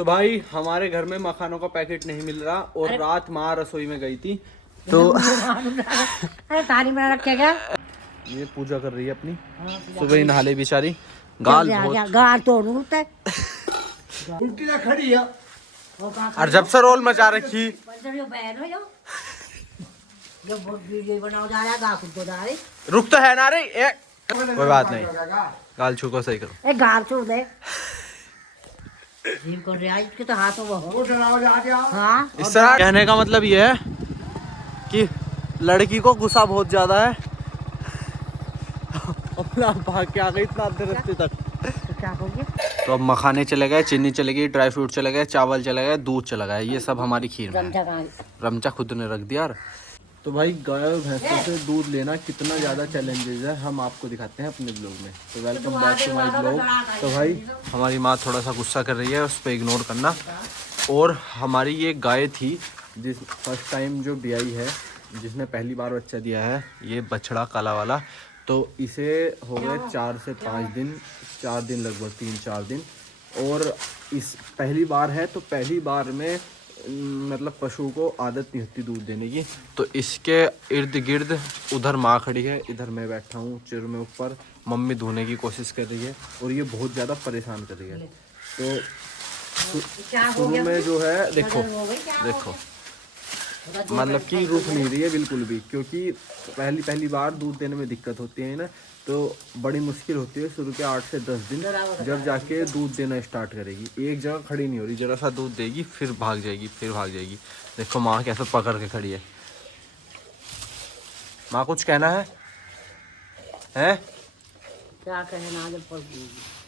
तो भाई हमारे घर में मखानों का पैकेट नहीं मिल रहा और रात माँ रसोई में गई थी तो अरे तारी बना रखे क्या? ये पूजा कर रही है अपनी। सुबह ही नहा ले बेचारी, गाल बहुत गाल तोड़ू उल्टी ना खड़ी है और जब से रोल मचा रखी। रुक तो है ना रे कोई बात नहीं, गाल छू को सही करो। गाल छोड़ दे के तो हाथों हाँ। इस तरह कहने का मतलब ये है कि लड़की को गुस्सा बहुत ज्यादा है। अपना भाग के आ गई इतना आधे रास्ते तक। तो क्या होगी? तो अब मखाने चले गए, चीनी चली गई, ड्राई फ्रूट चले गए, चावल चले गए, दूध चला गया, ये सब हमारी खीर में है। रमचा खुद ने रख दिया यार। तो भाई गाय और भैंसों से दूध लेना कितना ज़्यादा चैलेंजेस है हम आपको दिखाते हैं अपने ब्लॉग में। तो welcome back to my blog. तो भाई हमारी माँ थोड़ा सा गुस्सा कर रही है, उस पर इग्नोर करना। और हमारी ये गाय थी जिस फर्स्ट टाइम जो ब्याई है, जिसने पहली बार बच्चा दिया है, ये बछड़ा काला वाला। तो इसे हो गए 4 से 5 दिन, 4 दिन लगभग 3-4 दिन। और इस पहली बार है तो पहली बार में मतलब पशु को आदत नहीं होती दूध देने की। तो इसके इर्द गिर्द उधर माँ खड़ी है, इधर मैं बैठा हूँ चिर में ऊपर, मम्मी धोने की कोशिश कर रही है और ये बहुत ज़्यादा परेशान कर रही है। तो शुरू में जो है देखो मतलब कि रुक नहीं रही है बिल्कुल भी, क्योंकि पहली बार दूध देने में दिक्कत होती है ना, तो बड़ी मुश्किल होती है शुरू के 8 से 10 दिन, जब जाके दूध देना स्टार्ट करेगी। एक जगह खड़ी नहीं हो रही, जरा सा दूध देगी फिर भाग जाएगी, फिर भाग जाएगी। देखो माँ कैसे पकड़ के खड़ी है। माँ कुछ कहना है? क्या कहना, जब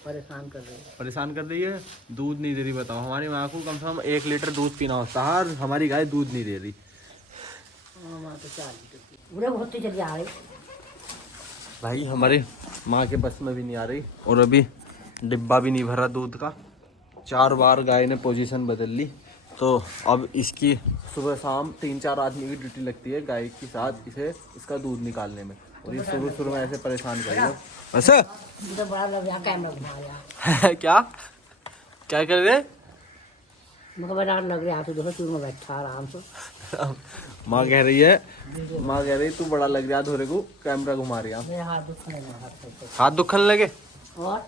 परेशान कर रही है, दूध नहीं दे रही। बताओ हमारी माँ को कम से कम 1 लीटर दूध पीना होता है और हमारी गाय दूध नहीं दे रही। भाई हमारी माँ के बस में भी नहीं आ रही और अभी डिब्बा भी नहीं भरा दूध का। 4 बार गाय ने पोजीशन बदल ली। तो अब इसकी सुबह शाम 3-4 आदमी की ड्यूटी लगती है गाय के साथ इसे इसका दूध निकालने में। और ये शुरू में ऐसे परेशान करेगा। ऐसे तो बड़ा लग रहा कैमरा घुमा क्या कर रहे? मुझे बड़ा लग रहा है, देखो में बैठा आराम से। माँ कह रही तू बड़ा लग रहा धोरे को, कैमरा घुमा रही है। मेरे हाथ दुखने लगे। हाथ दुखने लगे और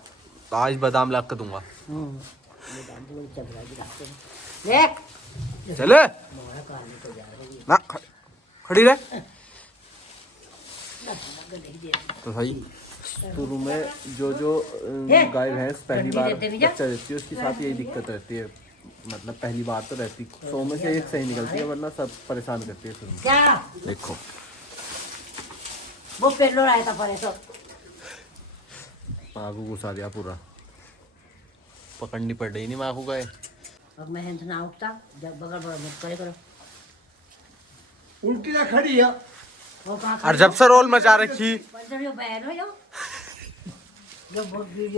तो आज बादाम ला के दूंगा। चले ना खड़ी रहे। तो भाई शुरू में जो गाय भैंस पहली बार बच्चा देती है उसके साथ यही दिक्कत रहती है। मतलब पहली बार तो रहती, 100 में से 1 सही निकलती है, वरना सब परेशान करती है शुरू में। क्या देखो वो पेलो आया था परे तो माँ को घुसा दिया पूरा, पकड़नी पड़ रही नहीं माँ को गाय। अब मैं हिंद ना उठता, जब बगल बगल मत करे करो। उल्टी ना खड़ी है और जब से रोल मचा रखी। वीडियो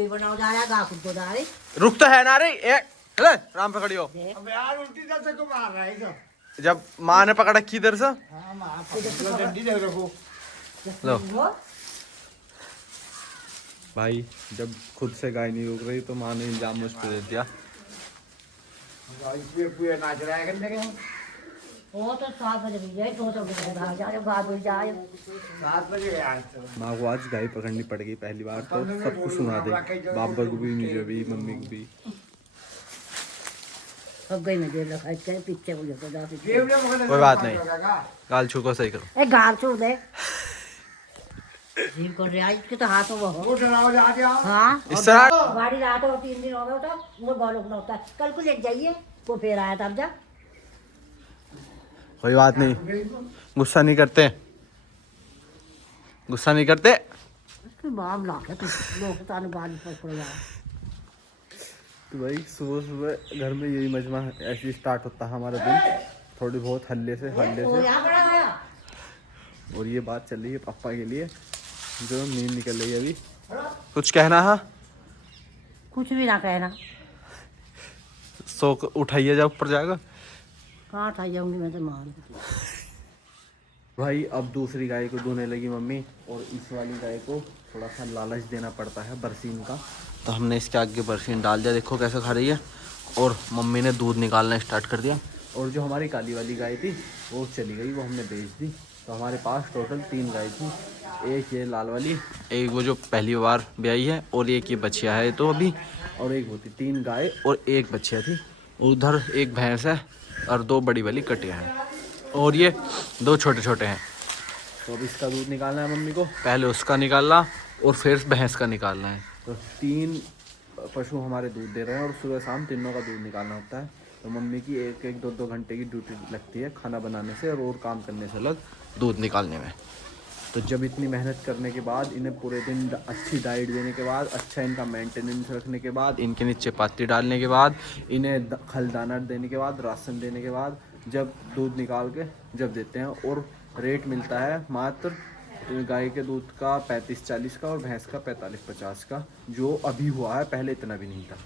बनाओ जा रहा है, गा खुद को जा रही। रुक तो है ना रे चले राम पे खड़ी हो। अब यार उल्टी दर से को मार रहा है सब। जब माँ ने पकड़ रखी इधर से। हां मां आपको डंडी दे रखो। लो भाई जब खुद से गाय नहीं रोक रही तो माँ ने इल्जाम मुझ पे दे दिया। गाय पे पूरे नाच रहा है करने के। वो तो 7 बजे भी जाए, तो भाग जाए, बाद में जाए 7 बजे गया। माँ को आज गाय पकड़नी पड़ गई पहली बार, तो सब कुछ सुना दे, बाबा को भी, मुझे भी, मम्मी को भी। अब गई मैं जेब रखा इसके पीछे हो जाता जाते। कोई बात नहीं, गाल छू को सही करो। गाल छोड़ दे जीव कर रहा है, इसके तो हाथों वो वो डराओ जा के आओ। हाँ इस तरह गाड़ी रात हो 3 दिन हो गए तो वो गालों ना होता है। कल को ले जाइए वो फिर आया तब जा। कोई बात नहीं, गुस्सा नहीं करते, गुस्सा नहीं करते। इसके मामला है तो लोग ताने बाल पर पड़ जाए। तो भाई सुबह घर में यही मजमा ऐसे स्टार्ट होता है हमारा दिन, थोड़ी बहुत हल्ले से। और ये बात चल रही है पापा के लिए, जो नींद निकल रही है अभी। कुछ कहना है? कुछ भी ना कहना। सो उठाइए जब ऊपर जाएगा। कहाँ उठाई जाऊंगी मैं तो मार। भाई अब दूसरी गाय को धोने लगी मम्मी, और इस वाली गाय को थोड़ा सा लालच देना पड़ता है बरसीन का। तो हमने इसके आगे बरसीन डाल दिया, देखो कैसे खा रही है। और मम्मी ने दूध निकालना स्टार्ट कर दिया। और जो हमारी काली वाली गाय थी वो चली गई, वो हमने बेच दी। तो हमारे पास टोटल 3 गाय थी, एक ये लाल वाली, एक वो जो पहली बार ब्याई है, और एक ये बछिया है तो अभी, और एक वो थी। 3 गाय और एक बछिया थी। उधर एक भैंस है और 2 बड़ी वाली कटियाँ हैं, और ये 2 छोटे छोटे हैं। तो अब इसका दूध निकालना है मम्मी को, पहले उसका निकालना और फिर भैंस का निकालना है। तो 3 पशु हमारे दूध दे रहे हैं और सुबह शाम तीनों का दूध निकालना होता है। तो मम्मी की 1-2 घंटे की ड्यूटी लगती है खाना बनाने से और काम करने से अलग दूध निकालने में। तो जब इतनी मेहनत करने के बाद, इन्हें पूरे दिन अच्छी डाइट देने के बाद, अच्छा इनका मेंटेनेंस रखने के बाद, इनके नीचे पाती डालने के बाद, इन्हें खल दाना देने के बाद, राशन देने के बाद, जब दूध निकाल के जब देते हैं, और रेट मिलता है मात्र गाय के दूध का 35-40 का और भैंस का 45-50 का, जो अभी हुआ है, पहले इतना भी नहीं था।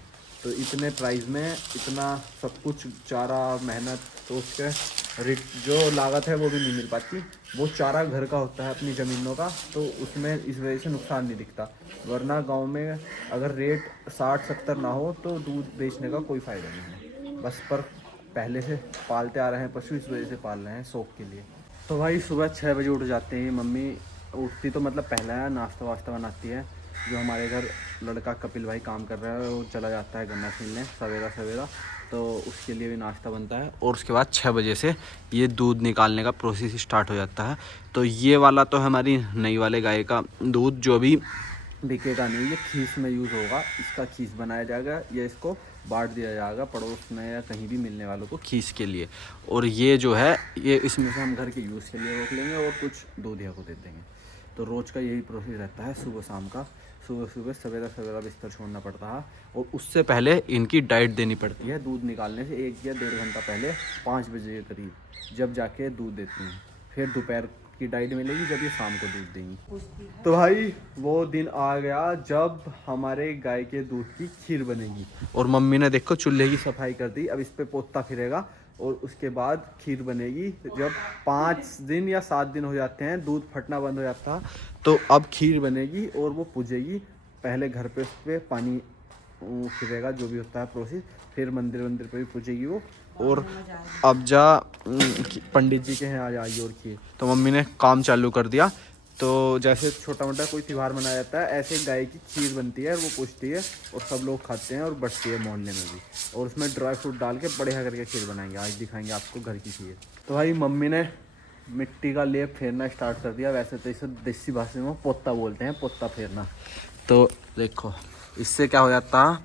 तो इतने प्राइस में इतना सब कुछ, चारा, मेहनत, तो उसके जो लागत है वो भी नहीं मिल पाती। वो चारा घर का होता है अपनी ज़मीनों का, तो उसमें इस वजह से नुकसान नहीं दिखता। वरना गांव में अगर रेट 60-70 ना हो तो दूध बेचने का कोई फ़ायदा नहीं है। बस पर पहले से पालते आ रहे हैं पशु, इस वजह से पाल रहे हैं शौक़ के लिए। तो भाई सुबह 6 बजे उठ जाते हैं। मम्मी उठती तो मतलब पहला नाश्ता वाश्ता बनाती है। जो हमारे घर लड़का कपिल भाई काम कर रहा है, वो चला जाता है गन्ना छीलने सवेरा, तो उसके लिए भी नाश्ता बनता है। और उसके बाद 6 बजे से ये दूध निकालने का प्रोसेस स्टार्ट हो जाता है। तो ये वाला तो हमारी नई वाले गाय का दूध जो भी बिकेगा नहीं, ये खीस में यूज़ होगा। इसका खीस बनाया जाएगा या इसको बांट दिया जाएगा पड़ोस में या कहीं भी मिलने वालों को खीस के लिए। और ये जो है, ये इसमें से हम घर के यूज़ के लिए रोक लेंगे और कुछ दूधिया को दे देंगे। तो रोज़ का यही प्रोसेस रहता है सुबह शाम का। सुबह सवेरा बिस्तर छोड़ना पड़ता है, और उससे पहले इनकी डाइट देनी पड़ती है। दूध निकालने से 1 या 1.5 घंटा पहले 5 बजे के करीब, जब जाके दूध देती हैं। फिर दोपहर की डाइट मिलेगी जब ये शाम को दूध देंगी। तो भाई वो दिन आ गया जब हमारे गाय के दूध की खीर बनेगी। और मम्मी ने देखो चूल्हे की सफाई कर दी। अब इस पे पोता फिरेगा और उसके बाद खीर बनेगी। जब 5 दिन या 7 दिन हो जाते हैं, दूध फटना बंद हो जाता है, तो अब खीर बनेगी और वो पूजेगी। पहले घर पे उस पर पानी फिरेगा, जो भी होता है प्रोसेस, फिर मंदिर पे भी पूजेगी वो। और अब जा पंडित जी के यहाँ आ जाएगी और खीर। तो मम्मी ने काम चालू कर दिया। तो जैसे छोटा मोटा कोई त्यौहार मनाया जाता है, ऐसे गाय की खीर बनती है और वो पूछती है और सब लोग खाते हैं और बटती है मोहल्ले में भी। और उसमें ड्राई फ्रूट डाल के बढ़िया करके खीर बनाएंगे। आज दिखाएंगे आपको घर की खीर। तो भाई मम्मी ने मिट्टी का लेप फेरना स्टार्ट कर दिया। वैसे तो इसे देसी भाषा में पोता बोलते हैं, पोता फेरना। तो देखो इससे क्या हो जाता है,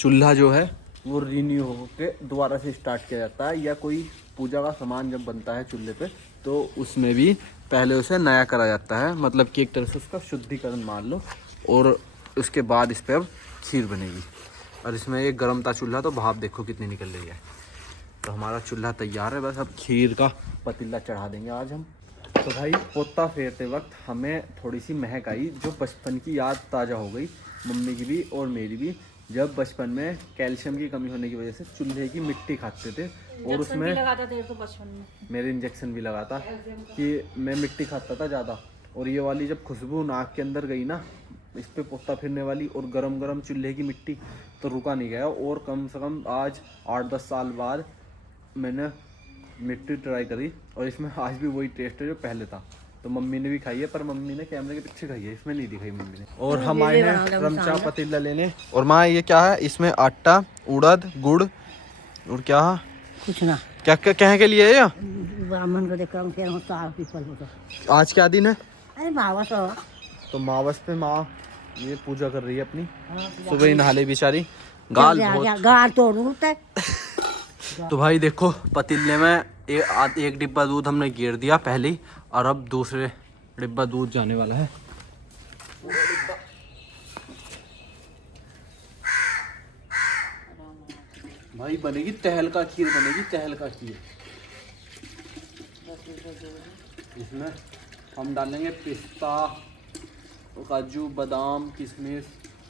चूल्हा जो है वो रिन्यू हो के दोबारा से स्टार्ट किया जाता है। या कोई पूजा का सामान जब बनता है चूल्हे पे, तो उसमें भी पहले उसे नया करा जाता है, मतलब कि एक तरह से उसका शुद्धिकरण मान लो। और उसके बाद इस पर अब खीर बनेगी। और इसमें एक गर्म था चूल्हा, तो भाप देखो कितनी निकल रही है। तो हमारा चूल्हा तैयार है, बस अब खीर का पतीला चढ़ा देंगे आज हम। तो भाई पोता फेरते वक्त हमें थोड़ी सी महक आई, जो बचपन की याद ताज़ा हो गई, मम्मी की भी और मेरी भी। जब बचपन में कैल्शियम की कमी होने की वजह से चूल्हे की मिट्टी खाते थे, और उसमें लगाता थे तो बचपन में मेरे इंजेक्शन भी लगा था कि मैं मिट्टी खाता था ज़्यादा। और ये वाली जब खुशबू नाक के अंदर गई ना, इस पे पोता फिरने वाली और गरम गरम चूल्हे की मिट्टी, तो रुका नहीं गया। और कम से कम आज 8-10 साल बाद मैंने मिट्टी ट्राई करी, और इसमें आज भी वही टेस्ट है जो पहले था। तो मम्मी ने भी खाई है, पर मम्मी ने कैमरे के पीछे खाई है, इसमें नहीं दिखाई मम्मी ने। और हम आए हैं रमचा पतीला लेने। और माँ ये क्या है, इसमें आटा, उड़द, गुड़ और क्या कुछ ना, क्या क्या कहने के लिए है? ब्राह्मण को देखकर हम सारा पीपल होता। आज क्या दिन है? अरे मावस हो। तो मावस पे माँ ये पूजा कर रही है अपनी। सुबह ही नहा ले बेचारी, गाल तोड़। तो भाई देखो पतीले में एक डिब्बा दूध हमने गिर दिया पहले ही, और अब दूसरे डिब्बा दूध जाने वाला है। भाई बनेगी तहल का खीर, बनेगी तहल का खीर। इसमें हम डालेंगे पिस्ता, काजू, बादाम, किशमिश,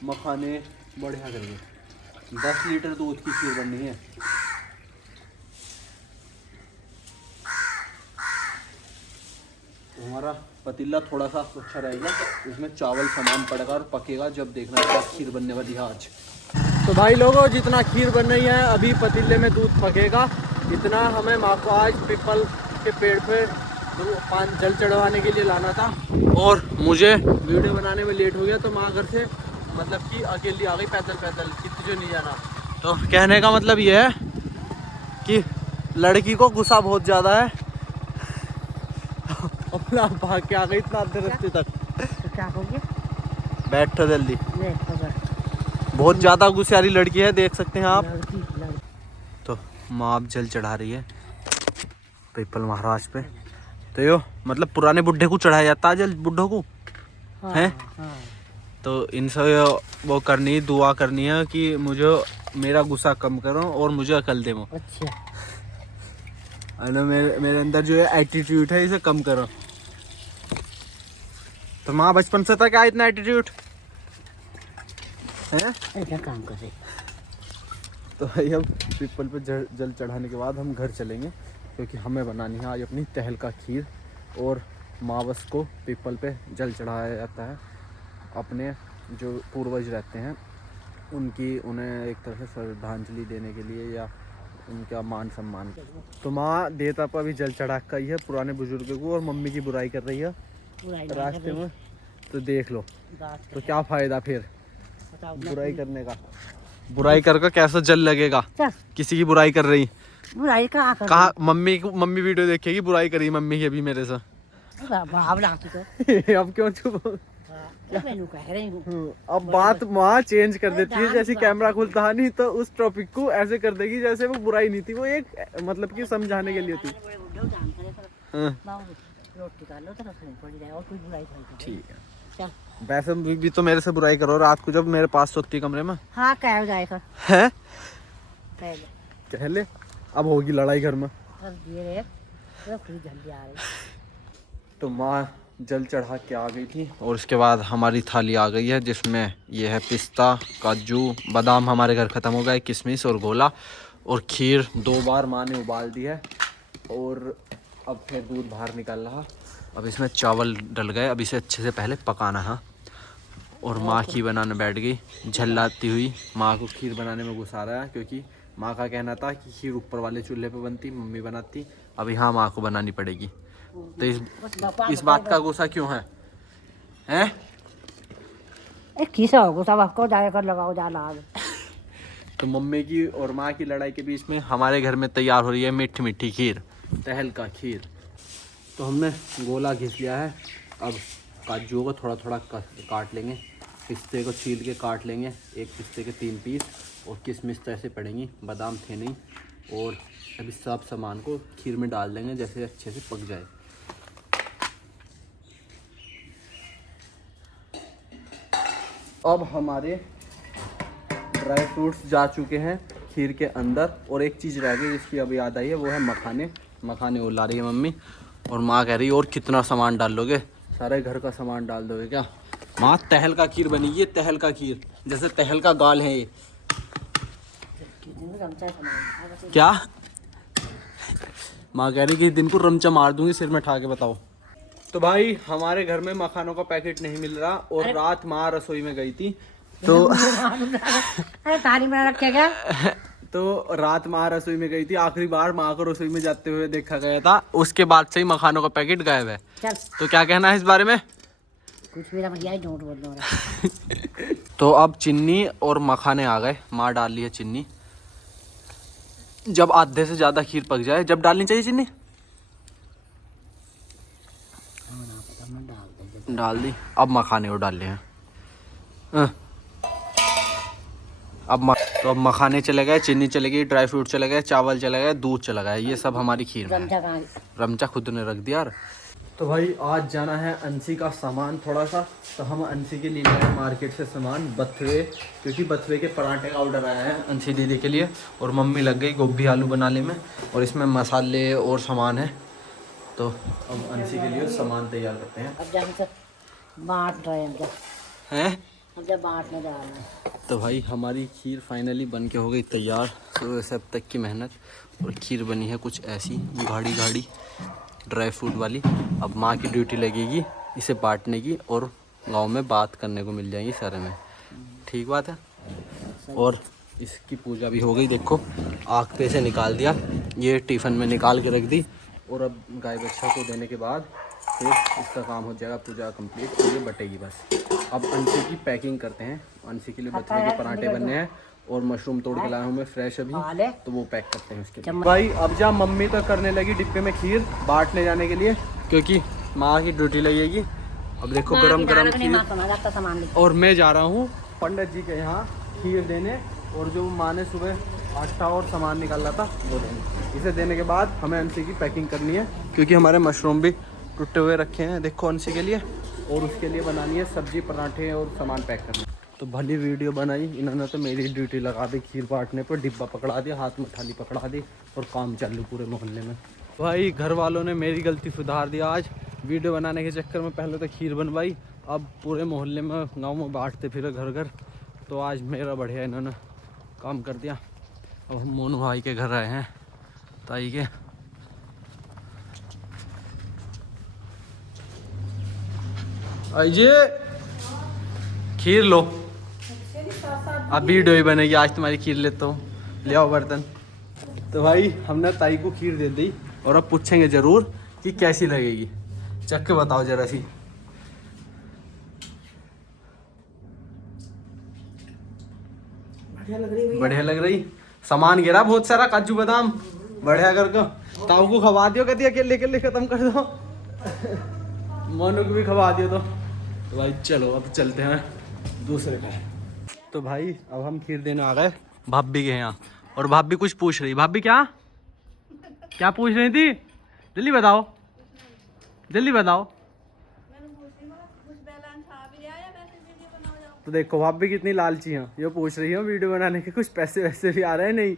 मखाने, बढ़िया करके। 10 लीटर दूध की खीर बननी है। हमारा पतीला थोड़ा सा अच्छा रहेगा, इसमें चावल सामान पड़ेगा और पकेगा, जब देखना क्या खीर बनने वाली है आज। तो तो भाई लोगों, जितना खीर बन रही है अभी पतीले में दूध पकेगा, इतना हमें माँ को आज पीपल के पेड़ पे जल चढ़वाने के लिए लाना था। और मुझे वीडियो बनाने में लेट हो गया, तो माँ घर से मतलब कि अकेली आ गई पैदल पैदल, कितनी जो नहीं जाना। तो कहने का मतलब ये है कि लड़की को गुस्सा बहुत ज़्यादा है। अपना भाग के आ गई इतना आधे रास्ते तक। तो क्या हो गया? बैठो जल्दी। देखो बस, बहुत ज़्यादा गुस्सारी लड़की है, देख सकते हैं आप। लड़की। तो माँ अब जल चढ़ा रही है पीपल महाराज पे। तो यो मतलब पुराने बुढ़े को चढ़ाया जाता है जल, बुढ़ों को है। हाँ। तो इनसे वो करनी, दुआ करनी है कि मुझे मेरा गुस्सा कम करो और मुझे अकल दे। अच्छा, है ना, मेरे अंदर जो है एटीट्यूड है, इसे कम करो। तो माँ बचपन से था क्या इतना एटीट्यूड है? ऐसा काम करे। तो भाई अब पीपल पे जल चढ़ाने के बाद हम घर चलेंगे, क्योंकि हमें बनानी है आज अपनी तहल का खीर। और मावस को पीपल पे जल चढ़ाया जाता है, अपने जो पूर्वज रहते हैं उन्हें एक तरह से श्रद्धांजलि देने के लिए, या उनका मान सम्मान। तो माँ देवता पर भी जल चढ़ा कर है पुराने बुजुर्गों को, और मम्मी की बुराई कर रही है रास्ते में। तो देख लो, तो क्या फायदा फिर बुराई करने का? बुराई करके कैसा जल लगेगा? किसी की बुराई कर रही, बुराई कहा मम्मी वीडियो देखेगी, बुराई करी मम्मी की अभी मेरे से। अब क्यों चुप? कह रही हूँ। अब बात माँ चेंज कर देती है, जैसे कैमरा खुलता है नहीं तो उस टॉपिक को ऐसे कर देगी जैसे वो बुराई नहीं थी, वो एक मतलब कि समझाने के लिए थी। ठीक है, वैसे भी तो मेरे से बुराई करो रात को जब मेरे पास सोती कमरे में। हाँ, कह जाएगा है, कह ले। अब होगी लड़ाई घर में। तो माँ जल चढ़ा के आ गई थी, और उसके बाद हमारी थाली आ गई है, जिसमें ये है पिस्ता, काजू, बादाम हमारे घर ख़त्म हो गए, किशमिश और गोला, और खीर 2 बार माँ ने उबाल दी है। और अब फिर दूध बाहर निकल रहा। अब इसमें चावल डल गए, अब इसे अच्छे से पहले पकाना है। और माँ खीर बनाने बैठ गई, झल्लाती हुई माँ को खीर बनाने में घुसा रहा है, क्योंकि माँ का कहना था कि खीर ऊपर वाले चूल्हे पे बनती, मम्मी बनाती, अब यहाँ माँ को बनानी पड़ेगी। तो इस बात का गुस्सा क्यों है? हैं? किसा हो गुस्सा? आपको जाएगा लगाओ जाला। तो मम्मी की और माँ की लड़ाई के बीच में हमारे घर में तैयार हो रही है मीठी मीठी खीर, तहल का खीर। तो हमने गोला घिस लिया है, अब काजू को थोड़ा थोड़ा काट लेंगे, पिस्ते को छील के काट लेंगे, एक पिस्ते के 3 पीस, और किशमिश तो ऐसे पड़ेंगी, बादाम थे नहीं। और अभी सब सामान को खीर में डाल देंगे जैसे अच्छे से पक जाए। अब हमारे ड्राई फ्रूट्स जा चुके हैं खीर के अंदर, और एक चीज़ रह गई जिसकी अभी याद आई है, वो है मखाने। मखाने उला रही है मम्मी, और माँ कह रही है और कितना सामान डाल लोगे? सारे घर का सामान डाल दोगे क्या? माँ तहल का खीर बनी, ये तहल का खीर, जैसे तहल का गाल है ये। क्या? माँ कह रही कि दिन को रमचा मार दूंगी सिर में ठा के, बताओ। तो भाई हमारे घर में मखानों का पैकेट नहीं मिल रहा, और रात माँ रसोई में गई थी तो थाली में रखेगा। तो रात माँ रसोई में गई थी, आखिरी बार माँ को रसोई में जाते हुए देखा गया था, उसके बाद से ही मखानों का पैकेट गायब है। तो क्या कहना है इस बारे में? कुछ मेरा भैया झूठ बोल रहा। तो अब चीनी और मखाने आ गए, माँ डाल ली है चीनी। जब आधे से ज़्यादा खीर पक जाए जब डालनी चाहिए चीनी, डाल दी। अब मखाने और डाल लिए हैं। तो अब मखाने चले गए, चीनी चले गई, ड्राई फ्रूट चले गए, चावल चले गए, दूध चला गया, ये सब हमारी खीर में है। रमचा खुद ने रख दिया यार। तो भाई आज जाना है अंशी का सामान थोड़ा सा, तो हम अंशी के लिए लाए मार्केट से सामान, बथुए, क्योंकि बथुए के पराठे का ऑर्डर आया है अंशी दीदी के लिए, और मम्मी लग गई गोभी आलू बनाने में, और इसमें मसाले और सामान है। तो अब अंशी के लिए सामान तैयार करते हैं। अब जब बांट रहे हैं, अब जब बांटने जा रहे हैं। तो भाई हमारी खीर फाइनली बन के हो गई तैयार, सुबह से अब तक की मेहनत, और खीर बनी है कुछ ऐसी गाढ़ी गाढ़ी ड्राई फ्रूट वाली। अब माँ की ड्यूटी लगेगी इसे बांटने की, और गांव में बात करने को मिल जाएंगी सारे में। ठीक बात है। और इसकी पूजा भी हो गई, देखो आग पे से निकाल दिया, ये टिफ़िन में निकाल के रख दी। और अब गाय बच्चा को देने के बाद फिर इसका काम हो जाएगा, पूजा कंप्लीट, और ये बटेगी बस। अब अंसी की पैकिंग करते हैं। अंसी के लिए बथुए के पराठे बनने हैं और मशरूम तोड़ के लाया हूँ मैं फ्रेश अभी, तो वो पैक करते हैं उसके लिए। भाई अब जा मम्मी तो करने लगी डिब्बे में खीर बांटने जाने के लिए, क्योंकि माँ की ड्यूटी लगेगी। अब देखो गरम गरम खीर, और मैं जा रहा हूँ पंडित जी के यहाँ खीर देने, और जो माँ ने सुबह आटा और सामान निकाला था वो देने। इसे देने के बाद हमें अंसी की पैकिंग करनी है, क्योंकि हमारे मशरूम भी टूटे हुए रखे हैं देखो अंसी के लिए, और उसके लिए बनानी है सब्जी पराठे और सामान पैक करना। तो भली वीडियो बनाई इन्होंने, तो मेरी ड्यूटी लगा दी खीर बांटने पर, डिब्बा पकड़ा दिया, हाथ में थाली पकड़ा दी और काम चालू पूरे मोहल्ले में। भाई घर वालों ने मेरी गलती सुधार दिया आज, वीडियो बनाने के चक्कर में पहले तो खीर बनवाई, अब पूरे मोहल्ले में गाँव में बांटते फिरे घर घर। तो आज मेरा बढ़िया इन्होंने काम कर दिया। अब हम मोनू भाई के घर आए हैं, ताई के। आइए खीर लो, अब वीडियो ही बनेगी आज तुम्हारी खीर लेता हूँ, ले आओ बर्तन। तो भाई हमने ताई को खीर दे दी, और अब पूछेंगे ज़रूर कि कैसी लगेगी, चख के बताओ जरा सी। बढ़िया लग रही। सामान गिरा बहुत सारा, काजू बादाम बढ़िया करके ताऊ को खवा दियो, कहती अकेले अकेले खत्म कर दो। मोनू को भी खवा दियो। तो भाई चलो अब चलते हैं दूसरे पे। तो भाई अब हम खीर देने आ गए भाभी के यहाँ, और भाभी कुछ पूछ रही। भाभी क्या क्या पूछ रही थी, जल्दी बताओ जल्दी बताओ। तो देखो भाभी कितनी लालची हैं, ये पूछ रही है वीडियो बनाने के कुछ पैसे वैसे भी आ रहे हैं नहीं।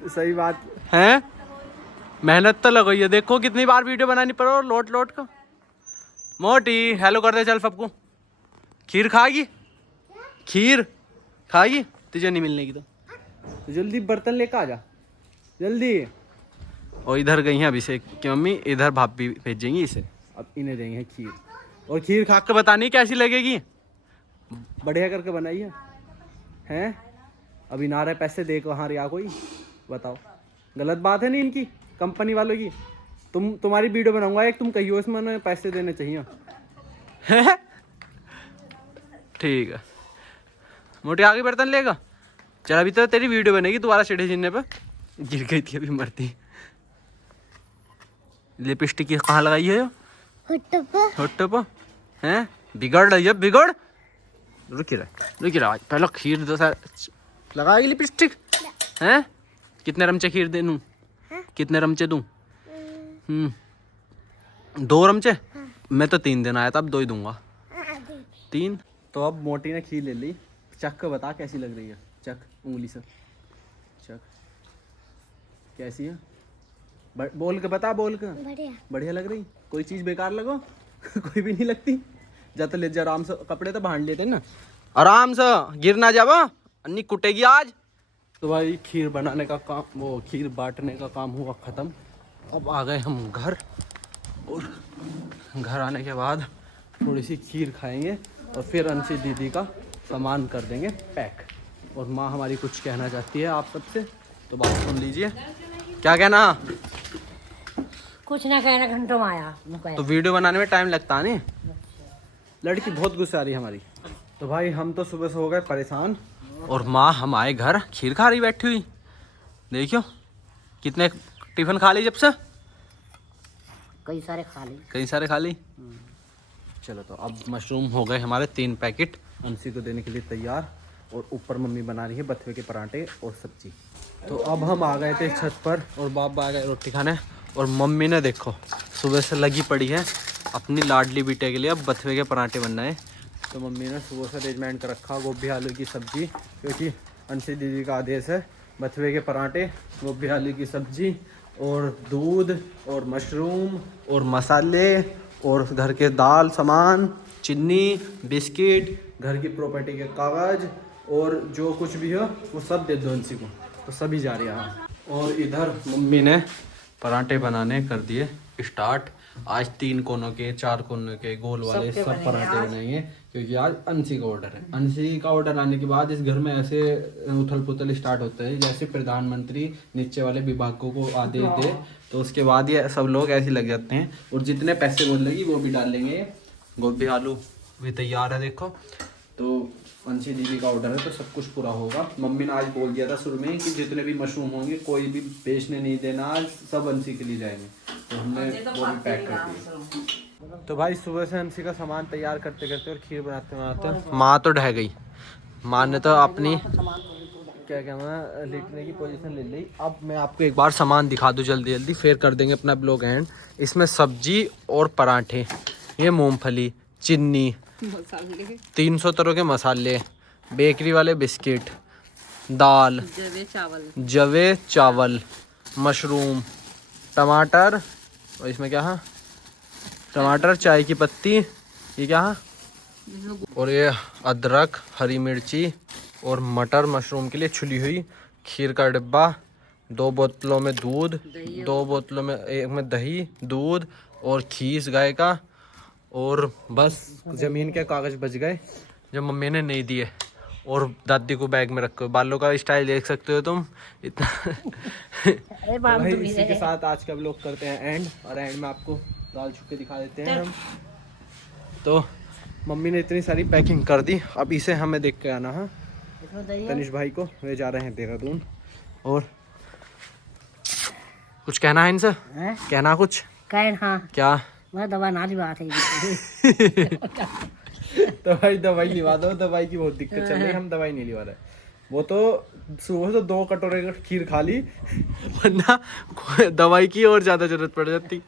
तो सही बात है, मेहनत तो लगो, ये देखो कितनी बार वीडियो बनानी पड़ो, और लोट लोट का। मोटी हेलो कर दे चल सबको। खीर खाएगी, खीर खाएगी, तुझे नहीं मिलने की तो जल्दी बर्तन लेकर आ जा जल्दी। और इधर गई हैं अभिषेक की मम्मी, इधर भाभी भेजेंगी इसे, अब इन्हें देंगे खीर। और खीर खा के बतानी कैसी लगेगी, बढ़िया करके बनाइए हैं। अभी ना रहे पैसे दे कहाँ रिया कोई, बताओ गलत बात है नहीं इनकी कंपनी वालों की। तुम्हारी वीडियो बनाऊंगा एक, तुम कहियो इसमें उन्हें पैसे देने चाहिए। ठीक है मोटी आगे बर्तन लेगा, चल अभी तो तेरी वीडियो बनेगी दोबारा सीढ़ी जीने पे। गिर गई थी अभी मरती। लिपस्टिक कहाँ लगाई है, होठ पे हैं, बिगड़ रही है बिगड़। रुक रहा पहले खीर दो लगाएगी लिपस्टिक हैं। कितने रमचे खीर दे दूँ, कितने रमचे दूँ? 2 रमचे। मैं तो 3 दिन आया था, अब 2 ही दूंगा, 3। तो अब मोटी ने खीर ले ली, चख के बता कैसी लग रही है, चख उंगली से चख कैसी है, बोल के बता, बोल के। बढ़िया लग रही, कोई चीज़ बेकार लगो कोई भी नहीं लगती। जाते ले जा आराम से, कपड़े तो बांध लेते ना आराम से, गिर ना जावा, अन्नी कुटेगी आज। तो भाई खीर बनाने का काम, वो खीर बांटने का काम हुआ ख़त्म। अब आ गए हम घर, और घर आने के बाद थोड़ी सी खीर खाएंगे, और फिर अंशी दीदी का सामान कर देंगे पैक। और माँ हमारी कुछ कहना चाहती है आप सबसे, तो बात सुन लीजिए। क्या कहना? कुछ ना कहना, घंटों में आया। तो वीडियो बनाने में टाइम लगता है नहीं, लड़की बहुत गुस्सा आ रही है हमारी। तो भाई हम तो सुबह से हो गए परेशान, और माँ हम आए घर खीर खा रही बैठी हुई, देखियो कितने टिफिन खा ली जब से, कई सारे खा ली। चलो तो अब मशरूम हो गए हमारे 3 पैकेट अंशी को देने के लिए तैयार, और ऊपर मम्मी बना रही है बथुए के पराठे और सब्जी। तो अब हम आ गए थे छत पर, और बाप आ गए रोटी खाने, और मम्मी ने देखो सुबह से लगी पड़ी है अपनी लाडली बेटे के लिए अब बथुए के पराठे बनना है। तो मम्मी ने सुबह से अरेंजमेंट कर रखा गोभी आलू की सब्जी, क्योंकि अंशी दीदी का आदेश है बथुए के पराठे, गोभी आलू की सब्जी, और दूध और मशरूम और मसाले, और घर के दाल सामान, चीनी, बिस्किट, घर की प्रॉपर्टी के कागज़, और जो कुछ भी हो वो सब दे दो अंशी को। तो सभी जा रहे हैं। और इधर मम्मी ने पराठे बनाने कर दिए स्टार्ट, आज 3 कोनों के 4 कोनों के गोल वाले सब पराठे बनाएंगे, क्योंकि आज अंशी का ऑर्डर है। अंशी का ऑर्डर आने के बाद इस घर में ऐसे उथल पुथल स्टार्ट होता है जैसे प्रधानमंत्री नीचे वाले विभागों को आदेश दे, तो उसके बाद ये सब लोग ऐसे लग जाते हैं। और जितने पैसे बोलेगी वो भी डाल लेंगे। गोभी आलू भी तैयार है देखो। तो अंशी दीदी का ऑर्डर है तो सब कुछ पूरा होगा। मम्मी ने आज बोल दिया था शुरू में कि जितने भी मशरूम होंगे कोई भी बेचने नहीं देना, आज सब अंशी के लिए जाएंगे। तो हमने वो भी पैक कर दिया। तो भाई सुबह से अंशी का सामान तैयार करते करते और खीर बनाते बनाते माँ तो ढह गई। माँ ने तो अपनी क्या कहना लेटने की पोजीशन ले ली। अब मैं आपको एक बार सामान दिखा दूँ जल्दी जल्दी, फिर कर देंगे अपना ब्लॉग एंड। इसमें सब्जी और पराठे, ये मूंगफली, चीनी, 300 तरह के मसाले, बेकरी वाले बिस्किट, दाल, जवे चावल, मशरूम, टमाटर, और इसमें क्या है टमाटर, चाय की पत्ती, ये क्या है, और ये अदरक, हरी मिर्ची और मटर मशरूम के लिए छुली हुई, खीर का डिब्बा, 2 बोतलों में दूध, 2 बोतलों में एक में दही, दूध और खीस गाय का, और बस ज़मीन के कागज़ बच गए जो मम्मी ने नहीं दिए। और दादी को बैग में रखो। बालों का स्टाइल देख सकते हो तुम इतना। भाई इसी के साथ आज का व्लॉग करते हैं एंड, और एंड में आपको दाल छुके दिखा देते हैं हम। तो मम्मी ने इतनी सारी पैकिंग कर दी, अब इसे हमें देख के आना है तनिष भाई को, वे जा रहे हैं देहरादून। और कुछ कहना है इनसे? कहना कुछ क्या? मैं दवा ना लिवा थी। तो भाई दवाई लिवा दो, दवाई की बहुत दिक्कत चल रही है, हम दवाई नहीं लिवा रहे। वो तो सुबह तो 2 कटोरे खीर खा ली, वरना दवाई की और ज्यादा जरूरत पड़ जाती।